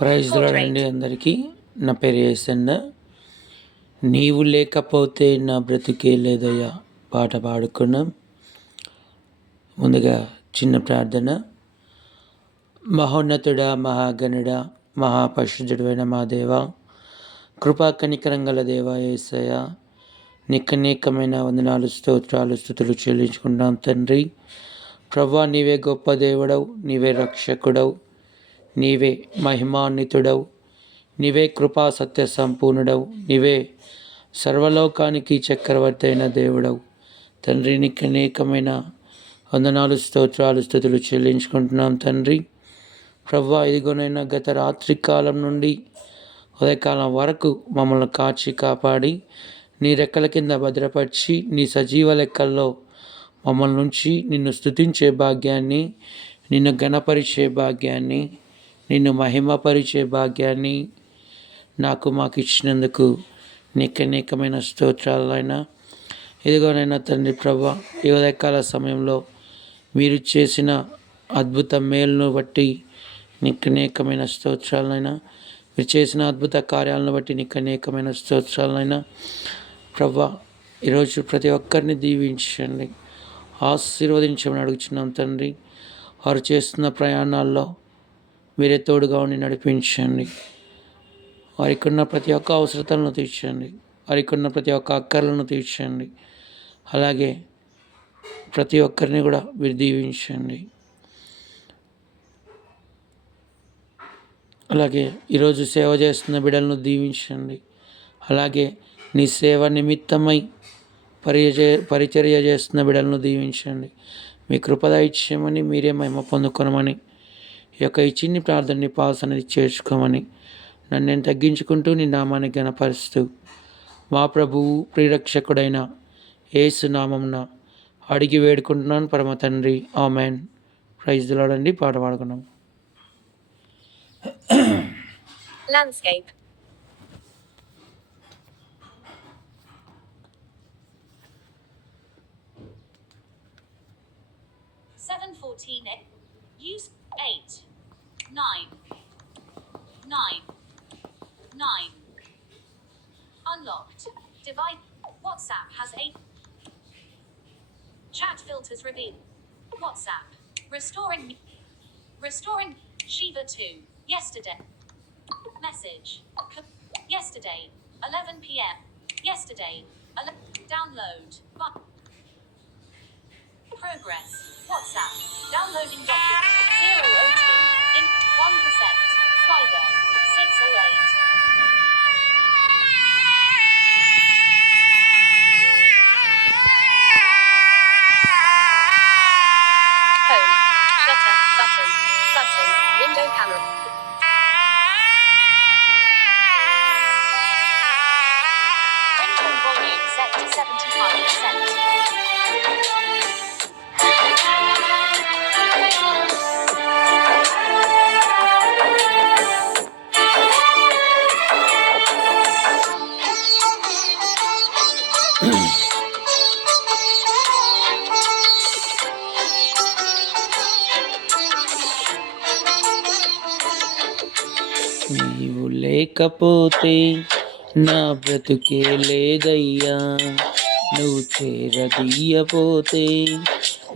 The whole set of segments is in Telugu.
ప్రైజ్ లార్డ్ అందరికీ. నా పేరు యేసన్న. నీవు లేకపోతే నా బ్రతికే లేదయ్యా పాట పాడుకున్నాం. ముందుగా చిన్న ప్రార్థన. మహోన్నతుడా, మహాగణుడా, మహాపరిశుద్ధుడైన మా దేవ, కృపా కనికరం గల దేవ యేసయ్య, అనేకమైన వందనాలు, స్తోత్రాలు, స్తుతులు చెల్లించుకుంటాం తండ్రి. ప్రభువా, నీవే గొప్ప దేవుడవు, నీవే రక్షకుడవు, నీవే మహిమాన్వితుడవు, నీవే కృపా సత్య సంపూర్ణుడవు, నీవే సర్వలోకానికి చక్రవర్తి అయిన దేవుడవు తండ్రి. నీకు అనేకమైన వందనాలు, స్తోత్రాలు, స్తుతులు చెల్లించుకుంటున్నాం తండ్రి. ప్రభువా, ఇదిగోనైనా గత రాత్రి కాలం నుండి ఉదయకాలం వరకు మమ్మల్ని కాచి కాపాడి నీ రెక్కల కింద భద్రపరిచి నీ సజీవ లెక్కల్లో మమ్మల్ని నుంచి నిన్ను స్తుతించే భాగ్యాన్ని, నిన్ను ఘనపరిచే భాగ్యాన్ని, నిన్ను మహిమపరిచే భాగ్యాన్ని మాకు ఇచ్చినందుకు నీకు అనేకమైన స్తోత్రాలైనా. ఇదిగోనైనా తండ్రి ప్రభువా, ఈ ఉదయకాల సమయంలో మీరు చేసిన అద్భుత మేలును బట్టి నీకు అనేకమైన స్తోత్రాలైనా, మీరు చేసిన అద్భుత కార్యాలను బట్టి నీకు అనేకమైన స్తోత్రాలైనా. ప్రభువా, ఈరోజు ప్రతి ఒక్కరిని దీవించండి, ఆశీర్వదించమని అడుగుచున్నాం తండ్రి. వారు చేస్తున్న ప్రయాణాల్లో మీరే తోడుగా ఉండి నడిపించండి. వారికి ఉన్న ప్రతి ఒక్క అవసరతలను తీర్చండి, వారికి ఉన్న ప్రతి ఒక్క అక్కర్లను తీర్చండి. అలాగే ప్రతి ఒక్కరిని కూడా మీరు దీవించండి. అలాగే ఈరోజు సేవ చేస్తున్న బిడ్డలను దీవించండి. అలాగే నీ సేవ నిమిత్తమై పరిచర్య చేస్తున్న బిడ్డలను దీవించండి. మీ కృపద ఇచ్చేయమని, మీరే మహిమ పొందుకోనమని, ఈ యొక్క ఈ చిన్ని ప్రార్థనని పాసనది చేర్చుకోమని నన్ను నేను తగ్గించుకుంటూ నీ నామాన్ని ఘనపరుస్తూ మా ప్రభువు ప్రియరక్షకుడైన యేసు నామమున అడిగి వేడుకుంటున్నాను పరమ తండ్రి, ఆమెన్. ప్రైజ్ ది లార్డ్ అండి. పాట పాడుకున్నాం. Landscape. Use 8 9 9 9 unlocked. Divide. WhatsApp has 8 chat filters revealed. WhatsApp restoring Shiva 2 yesterday. Message yesterday 11 p.m. yesterday download progress. WhatsApp downloading document 002 in 1% slider 608 home shutter button window camera ringtone volume set to 75%. నీవు లేకపోతే నా బ్రతుకే లేదయ్యా, నువ్వు చేరదీయపోతే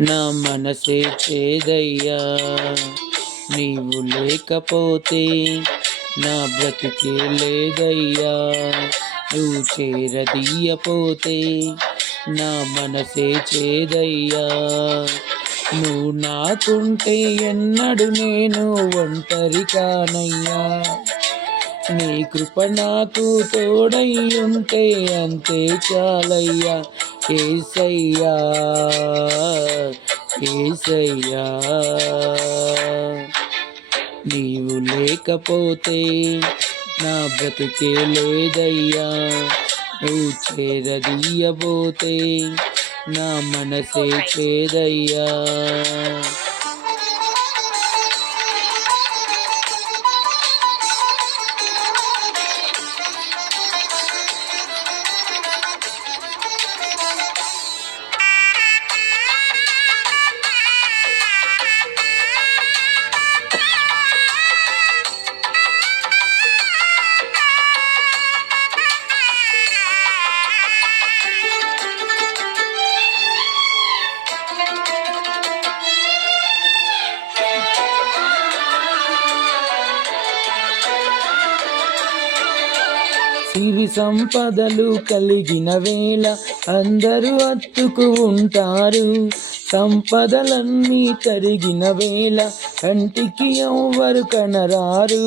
నా మనసే చేదయ్యా. నీవు లేకపోతే నా బ్రతుకే లేదయ్యా, నువ్వు చేరదీయపోతే నా మనసే చేదయ్యా. నువ్వు నాకుంటే ఎన్నడు నేను ఒంటరి కానయ్యా, నీ కృప నాకు తోడై ఉంటే అంతే చాలయ్యా. యేసయ్యా యేసయ్యా, నీవు లేకపోతే నా బ్రతుకే లేదయ్యా, నువ్వు చేరదీయబోతే నా మనసే చేదయ్యా. సిరి సంపదలు కలిగిన వేళ అందరూ హత్తుకు ఉంటారు. సంపదలన్నీ తరిగిన వేళ కంటికి ఎవ్వరు కనరారు.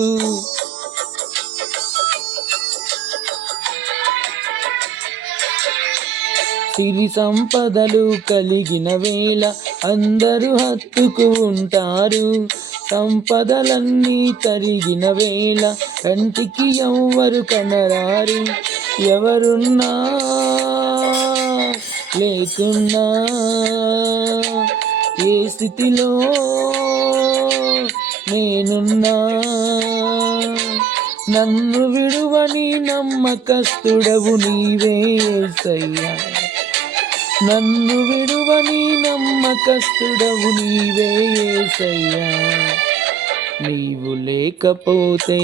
సిరి సంపదలు కలిగిన వేళ అందరూ హత్తుకు ఉంటారు. సంపదలన్నీ తరిగిన వేళ కంటికి ఎవ్వరు కనరారు. ఎవరున్నా లేకున్నా ఏ స్థితిలో నేనున్నా నన్ను విడువని నమ్మకస్తుడవు నీవే యేసయ్యా. నన్ను విడువని నమ్మకస్తుడవు నీవే యేసయ్యా. నీవు లేకపోతే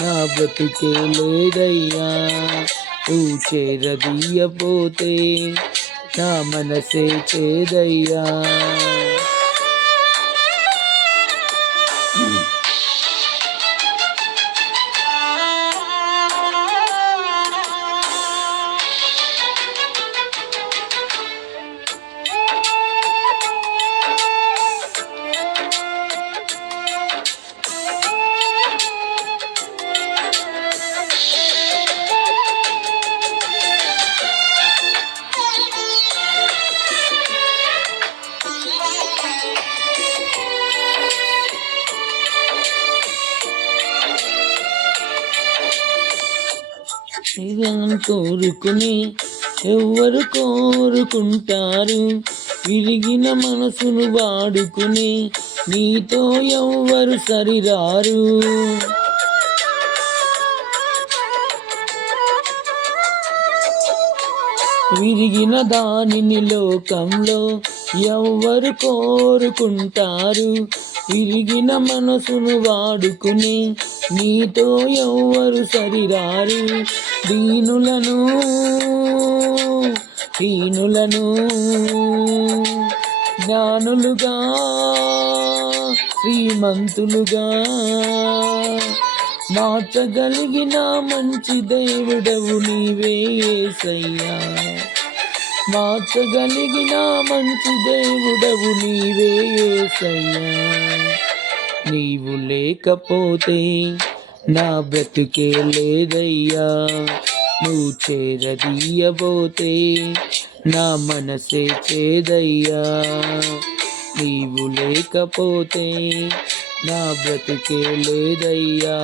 నా బ్రతుకే లేదయ్యా. నువ్వు చేరదీయపోతే నా మనసే చేదయ్యా. కోరుకుని ఎవ్వరు కోరుకుంటారు. విరిగిన మనసును వాడుకుని నీతో ఎవ్వరు సరిరారు. విరిగిన దానిని లోకంలో ఎవ్వరు కోరుకుంటారు. విరిగిన మనసును వాడుకుని నీతో ఎవ్వరు సరిరారు. దీనులను హీనులను జ్ఞానులుగా శ్రీమంతులుగా మార్చగలిగిన మంచి దేవుడవు నీవే యేసయ్యా. మార్చగలిగిన మంచి దేవుడవు నీవే యేసయ్యా. నీవు లేకపోతే నా బ్రతుకే లేదయ్యా. నువ్వు చేరదీయబోతే నా మనసే చేదయ్యా. నీవు లేకపోతే నా బ్రతుకే లేదయ్యా.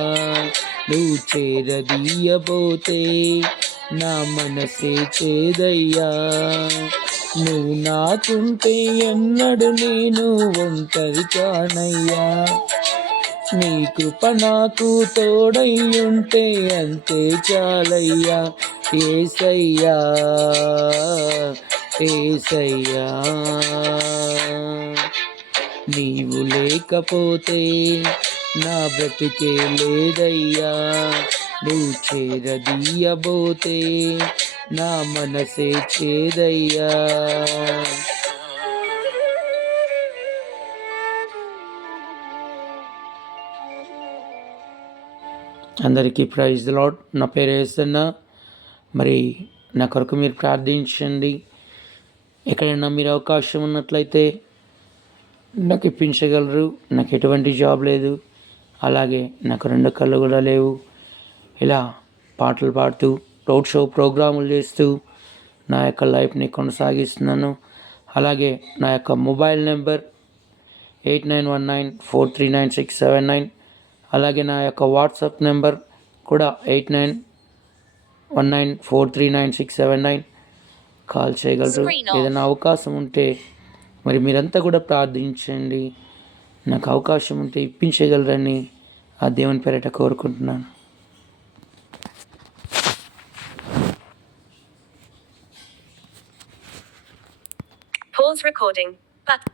నువ్వు చేరదీయబోతే నా మనసే చేదయ్యా. నువ్వు నాకుంటే ఎన్నడు నేను ఒంటరి కానయ్యా. నీ కృప నాకు తోడై ఉంటే అంతే చాలయ్యా. యేసయ్యా యేసయ్యా. నీవు లేకపోతే నా బ్రతుకే లేదయ్యా. నువ్వు చేరదీయబోతే నా మనసే చేదయ్యా. అందరికీ ప్రైజ్ ది లార్డ్. నా పేరు యేసన్న. మరి నా కొరకు మీరు ప్రార్థించండి. ఎక్కడైనా మీరు అవకాశం ఉన్నట్లయితే నాకు ఇప్పించగలరు. నాకు ఎటువంటి జాబ్ లేదు, అలాగే నాకు 2 కళ్ళు కూడా లేవు. ఇలా పాటలు పాడుతూ రోడ్ షో ప్రోగ్రాములు చేస్తూ నా యొక్క లైఫ్ని కొనసాగిస్తున్నాను. అలాగే నా యొక్క మొబైల్ నెంబర్ 8919439679. అలాగే నా యొక్క వాట్సాప్ నెంబర్ కూడా 8919439679. కాల్ చేయగలరు. ఏదైనా అవకాశం ఉంటే మరి మీరంతా కూడా ప్రార్థించండి. నాకు అవకాశం ఉంటే ఇప్పించగలరని ఆ దేవుని పేరిట కోరుకుంటున్నాను. Pause recording. Button.